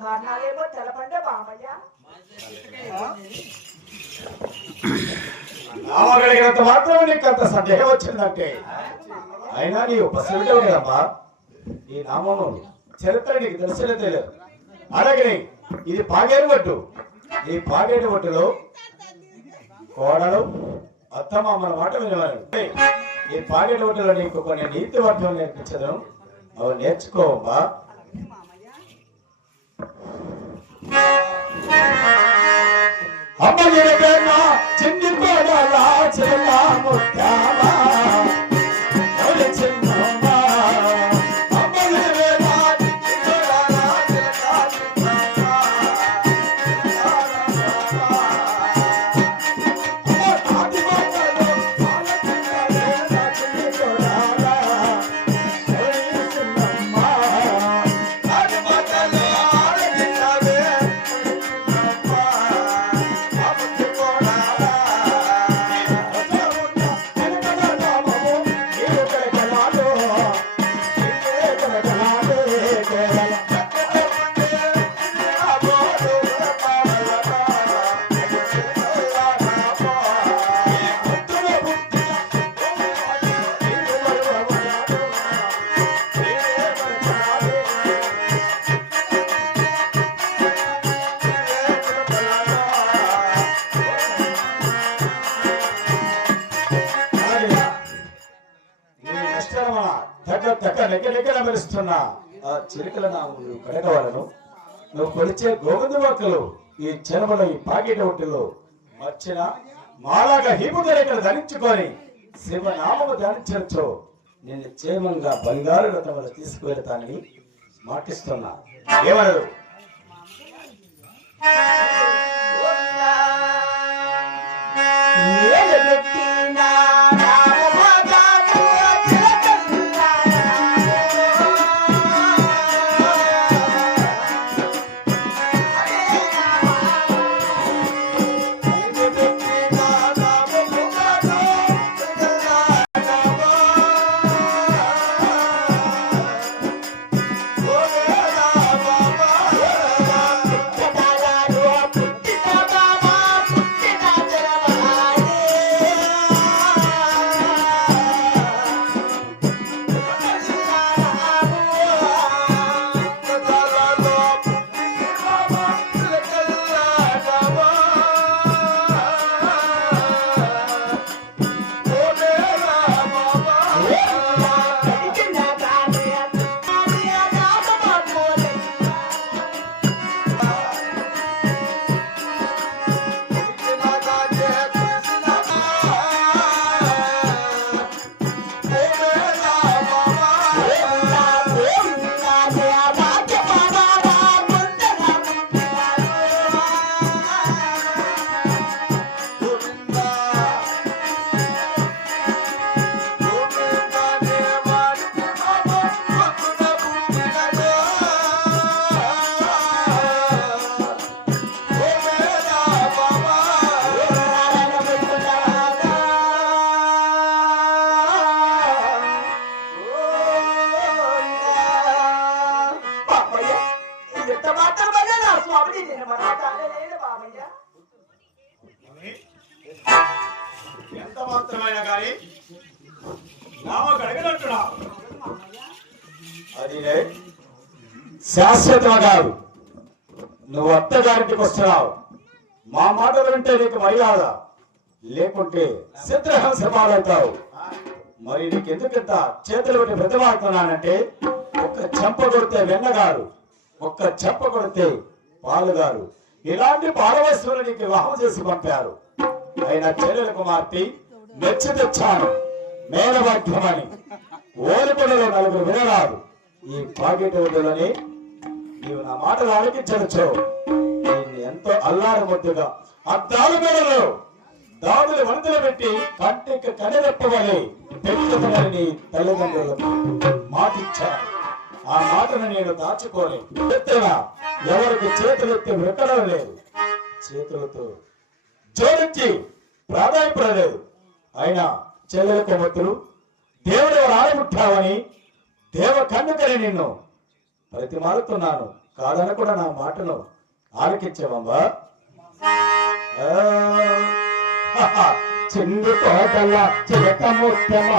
కారణాలేమో తెలపండి బామయ్య నామగలిగినంత మాత్రం నీకు అంత సందేహం వచ్చిందంటే. అయినా నీ ఉపశమిటవు కదమ్మా? ఈ నామము చరిత్ర నీకు తెలిసిన తెలియదు. అలాగే ఇది పాగేరు ఒట్టు ఈ పాగేరు ఒట్టులో కోడలు అత్తమామల మాట వినవాలి ఈ పాగేరు ఒట్టులో నీకు కొన్ని నీతి వర్గం నేర్పించదు అవి నేర్చుకోవమ్మా. అమ్మ నిలబెన్న చిన్ని ముత్యాల మెరుస్తున్న ఆ చిలుకల నాములు కడగవాలను. నువ్వు కొలిచే గోవింద మొక్కలు ఈ చెరువుల ఈ పాకెట్ ఒట్టిలో వచ్చిన మాలాగా హిముద రేఖలు ధరించుకొని శివనామము ధరించవచ్చు నేను క్షేమంగా బంగారు రథములు తీసుకువెళ్తానని మాటిస్తున్నా. ఏమన్నారు Yeah. అది శాశ్వతం కాదు. నువ్వు అత్తగారింటికి వస్తున్నావు. మా మాటలు వింటే నీకు మర్యాద లేకుంటే చిత్రహంస పాలవుతావు మరి నీకు ఎందుకంత చేతులు పెట్టి బ్రతమాడుతున్నానంటే ఒక్క చెంప కొడితే వెన్నగారు ఒక్క చెంప కొడితే పాలుగారు. ఇలాంటి పాలవస్తువులు నీకు వివాహం చేసి పంపారు. అయినా చెల్లెల కుమార్తె మెచ్చి తెచ్చాను. మేనభాగ్యమని ఓలిపడిలో నలుగురు వినరాదు. ఈ పాకెట్ వడ్డలని నీవు నా మాటలు ఆలకించవచ్చు. నేను ఎంతో అల్లారు ముద్దుగా అద్దాల మేడలో దాదులు వణుదలు పెట్టి కంటికి కనిరెప్పవలే పెరుగుతున్నని నీ తల్లిదండ్రులకు. మాటిచ్చాను. ఆ మాటను నేను దాచుకోలేదు ఎత్తేనా? ఎవరికి చేతులెత్తి వెక్కడం లేదు. చేతులతో జోడించి ప్రాధాన్యపడలేదు. అయినా చెల్లెల కొమ్మతులు దేవుడు ఆడముట్టావని దేవ కన్నుకని నిన్ను. ప్రతి మారుతున్నాను కాదని కూడా నా మాటను ఆలకించవమ్మా ఆ, హహ, చెండు కోటల చిలక ముత్తమ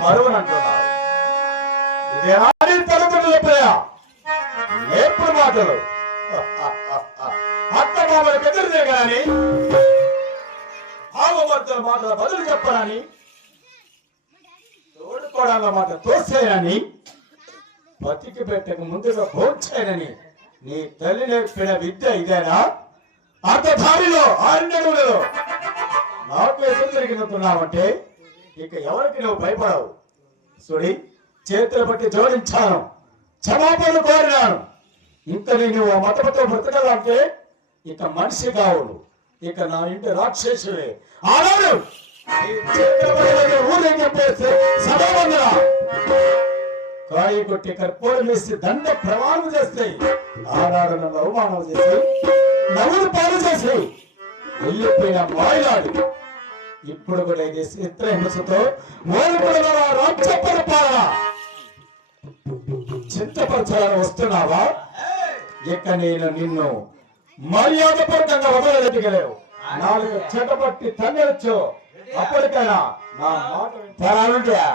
స్వామిని మరువనంటున్నావు ఇదే ఆడి తల్లిదండ్రుల మాటలు. అత్త మామల ఎదురుదే కానీ భావవర్తల మాటల బదులు చెప్పనని తోడుకోవడాల మాట తోసేయని బతికి పెట్టక ముందుగా భోంచేయనని నీ తల్లి నేర్పిన విద్య ఇదేనా? అంత దారిలో ఆరుండడుగులలో నాకు ఎదురు తిరిగినట్టున్నావంటే ఇక ఎవరికి నువ్వు భయపడవు? చూడి చేతులు బట్టి జోడించాను. క్షమాపణలు కోరినాను. ఇంత నేను మతపతో బ్రతకాలంటే ఇక మనిషి కావును. ఇక నా ఇంటి రాక్షసులే ఆడాడు ఈ చిత్రపటంలో ఊరే చెప్పేసి సభావందన కాయి కొట్టి కర్పూరం వేసి దండ ప్రమాణం చేస్తాయి ఆనాడు నన్ను అవమానం చేసి నవ్వులు పాలు చేసి వెళ్ళిపోయిన మాయలాడు. ఇప్పుడు కూడా ఇది చిత్రహింసతో ఓడిపడిన రాజ్య పరిపాలన చింతపరచాలని వస్తున్నావా? ఇక నేను నిన్ను మర్యాదపూర్వకంగా వదలగలేవు నాలుగు చెట్టపట్టి తన్నెచ్చు అప్పటికైనా నా మాట వింటారా?